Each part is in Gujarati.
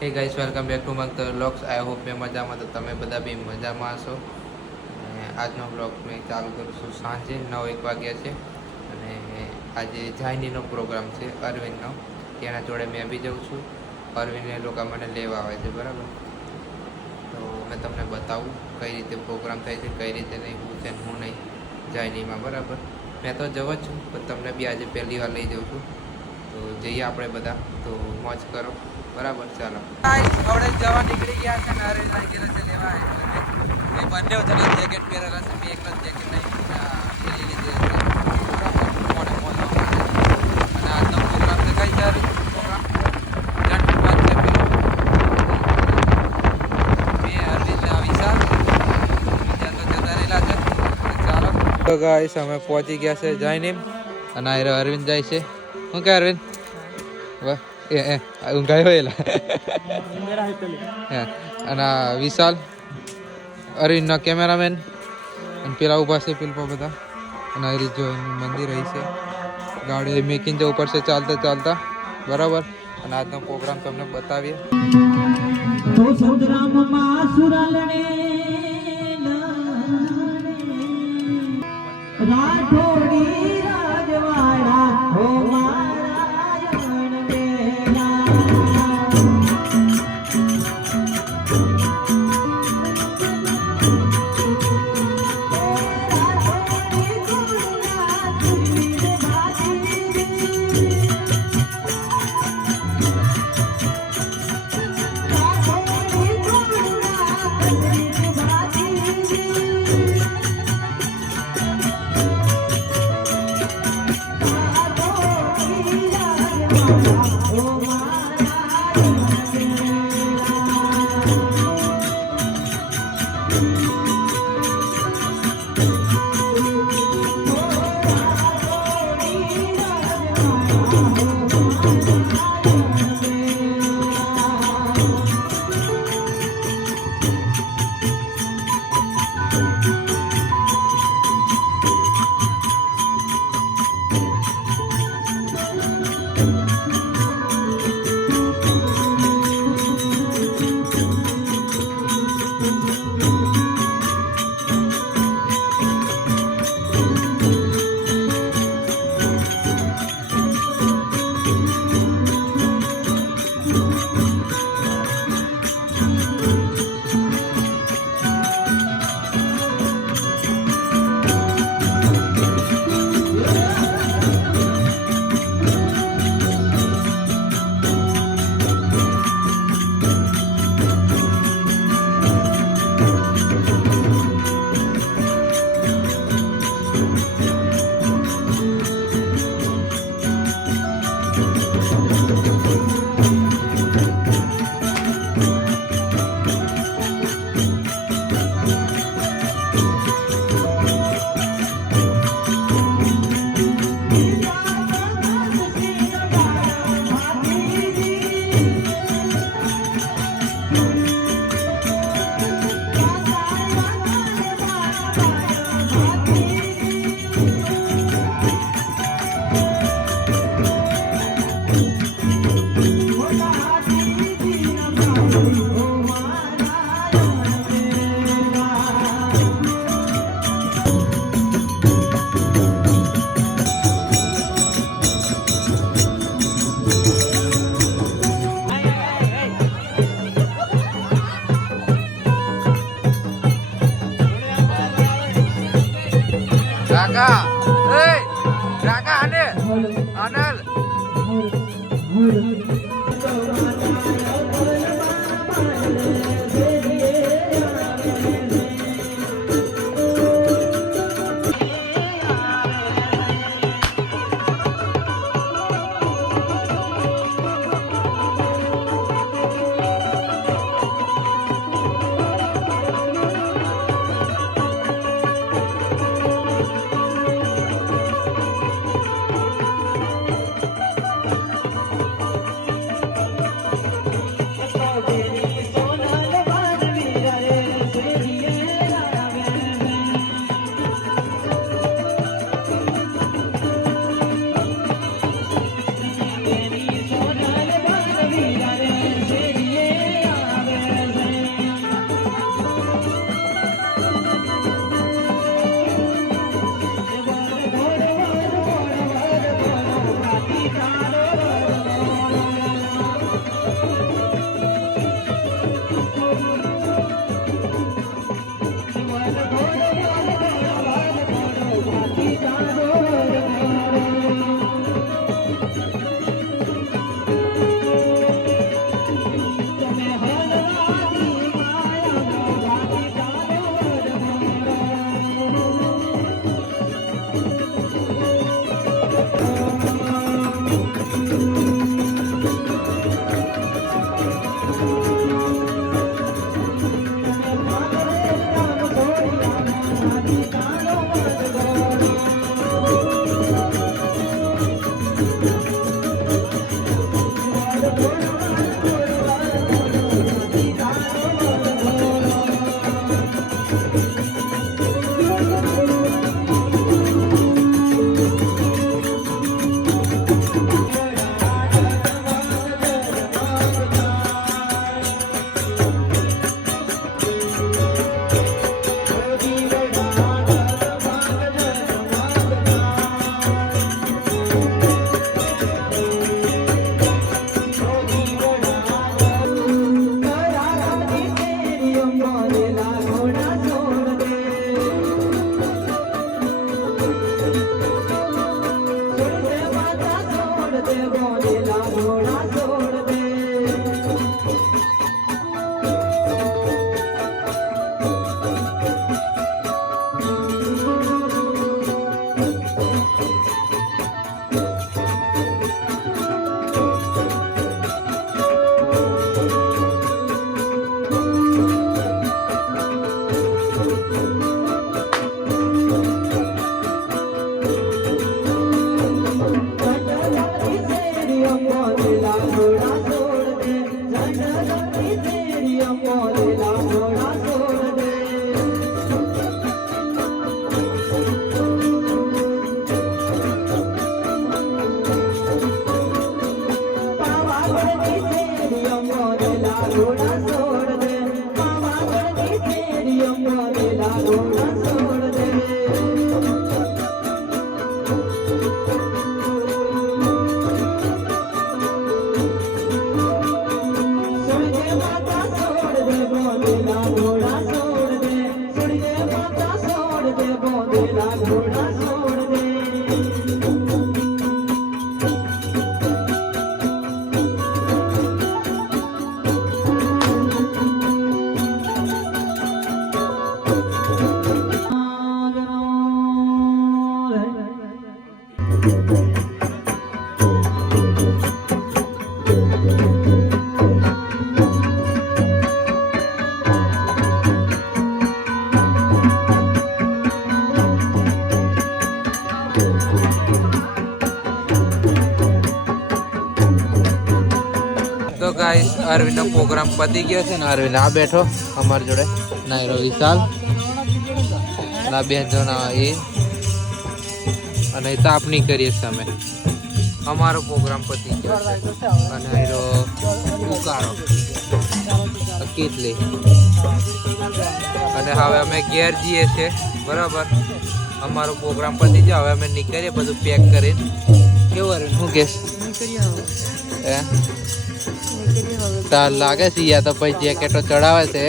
હે ગાઈસ, વેલકમ બેક ટુ મંગ વ્લોગ્સ. આઈ હોપ મેં મજામાં તો તમે બધા બી મજામાં હશો. અને આજનો વ્લોગ મેં ચાલુ કરું છું સાંજે 9-1 વાગ્યા છે. અને આજે જાયનીનો પ્રોગ્રામ છે અરવિંદનો, તેના જોડે મેં બી જાઉં છું. અરવિંદને લોકો મને લેવા આવે છે, બરાબર. તો મેં તમને બતાવું કઈ રીતે પ્રોગ્રામ થાય છે, કઈ રીતે નહીં, હું છે હું નહીં જાયનીમાં, બરાબર. મેં તો જવો જ છું, પણ તમને બી આજે પહેલી વાર લઈ જાઉં છું. તો જઈએ આપણે બધા, તો મોજ કરો, બરાબર. ચાલો આપણે જવા નીકળી ગયા છે ને અરવિંદ આવી ગયેલા છે લેવા. એ બંને જણા જેકેટ પહેરેલા છે, મેં એકલા જેકેટ નહીં પહેરી લીધી છે, બરાબર. મોડે અને આજનો પ્રોગ્રામ તો કઈ છે પ્રોગ્રામ તો ગાઈસ અમે પહોંચી ગયા છે જાયનીમ. અને આ અરવિંદ જાય છે. શું કે અરવિંદ? વાહ ઊંઘાયો એલા. અને વિશાલ અરવિંદના કેમેરામેન. અને પેલા ઉભા છે પેલા બધા. અને આ રીત જો મંદિર રહી છે, ગાડી મેકીને જવું પડશે ચાલતા ચાલતા, બરાબર. અને આજનો પ્રોગ્રામ તમને બતાવીએ. રાઠોડી રાજવાડા હો Raga, hey, Raga, Anil. ઘોડા છોડ દે પાવાગઢની શેરીઓ બોલેલા ઘોડા છોડ દે સુરજે માતા છોડ દે બોલેલા ઘોડા છોડ દે સુરજે માતા છોડ દે બોલેલા ઘોડા છોડ દે તો ગાઈસ અરવિંદનો પ્રોગ્રામ પતી ગયો છે ને અરવિંદ આ બેઠો અમારી જોડે નાયરો વિશાલ ના બે જણા એ અને તાપણી કરીએ છીએ અમે અમારો પ્રોગ્રામ પતી ગયો છે અને આયરો ઉકાળો કેટલી અને હવે અમે ઘેર જઈએ છીએ બરાબર અમારો પ્રોગ્રામ પતી ગયો હવે અમે નીકળીએ બધું પેક કરીને કેવું અરવિંદ શું કહેશ હે તાર લાગે છે યા તો પછી જેકેટો ચડાવે છે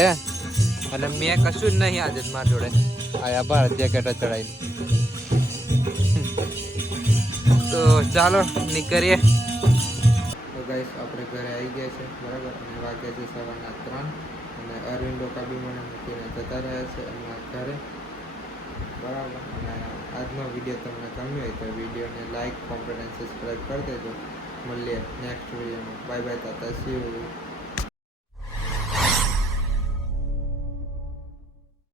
અને મેં કશું જ નહીં આજે મારા જોડે આયા બાર જેકેટો ચડાવી તો ચાલો નીકળીએ તો ગાઈસ આપણે ઘરે આવી ગયા છે બરાબર અને વાગ્યા છે 3:15 અને અરવિંદ લોકા બી મને મૂકીને જતા રહ્યા છે એમના ઘરે બરાબર અને આજનો વિડીયો તમને ગમ્યો હોય તો વિડીયોને લાઈક કોમેન્ટ અને સબસ્ક્રાઈબ કરી દેજો મળીએ નેક્સ્ટ વિડીયોમાં bye bye Tata C you